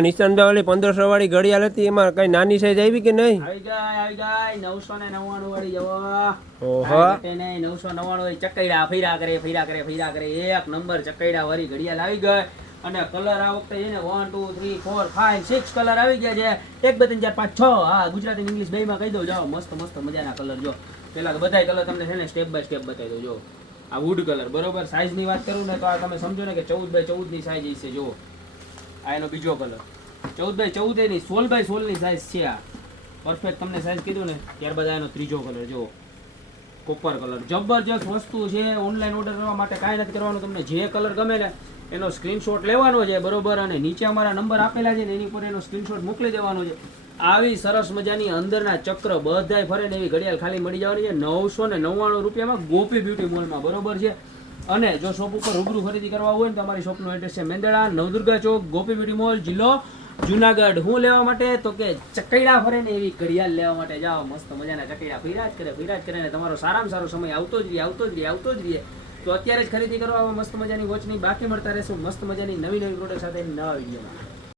નિશાનભાઈ ઓલી પંદરસો વાળી ઘડિયાળ હતી એમાં કઈ નાની સાઈઝ આવી કે નહીં? આવી ગઈ આવી ગઈ નવસો ને નવ્વાણું વાળી જવો. ઓહો. નવસો નવ્વાણું ચકૈડા ફીરા કરે ફીરા કરે ફીરા કરે. એક નંબર ચકૈડા વાળી ઘડિયાળ આવી ગઈ. અને કલર આ વખતે છે ને one two three four five six colour આવી ગયા છે. એક બે ત્રણ ચાર પાંચ છ. હા ગુજરાતી ઇંગ્લિશ બે માં કહી દઉં. જાઓ મસ્ત મસ્ત મજાના કલર જો. પેલા તો બધાય કલર તમને છે ને સ્ટેપ બાય સ્ટેપ બતાવી દઉં જો. આ વુડ કલર બરોબર? સાઈઝની વાત કરું ને તો આ તમે સમજો ને કે ચૌદ બાય ચૌદની સાઈઝ છે જો. આ એનો બીજો કલર ચૌદ બાય ચૌદની સોળ બાય સોળની સાઇઝ છે આ. પરફેક્ટ તમને સાઇઝ કીધું ને, ત્યારબાદ એનો ત્રીજો કલર જુઓ. કોપર કલર જબરજસ્ત વસ્તુ છે ઓનલાઈન ઓર્ડર કરવા માટે કાંઈ નથી કરવાનું, તમને જે કલર ગમે ને, એનો સ્ક્રીનશોટ લેવાનો છે, બરોબર? અને નીચે અમારા નંબર આપેલા છે ને, એની પર એનો સ્ક્રીનશોટ મોકલી દેવાનો છે. આવી સરસ મજાની અંદરના ચક્ર બધાય ફરે ને એવી ઘડિયાળ ખાલી મળી જવાની છે, નવસો ને નવ્વાણું રૂપિયામાં ગોપી બ્યુટી મોલમાં બરોબર છે? અને જો શોપ ઉપર રૂબરૂ ખરીદી કરવા હોય ને તો અમારી શોપનું એડ્રેસ છે મેંદડા, નવદુર્ગા ચોક, ગોપી બ્યુટી મોલ, જિલ્લો જુનાગઢ. હું લેવા માટે તો કે ચકૈડા ફરે ને એવી ઘડિયાળ લેવા માટે જાઓ. મસ્ત મજાના ચકૈડા. ફિરા જ કરે ફિરા જ કરે ને તમારો સારામાં સારો સમય આવતો જ રહે, આવતો જ રહે, આવતો જ રહે. તો અત્યારે જ ખરીદી કરવા આવો, મસ્ત મજાની વોચની બાકી મળતા રહેશું, મસ્ત મજાની નવી નવી પ્રોડક્ટ સાથે નવા વિડીયોમાં.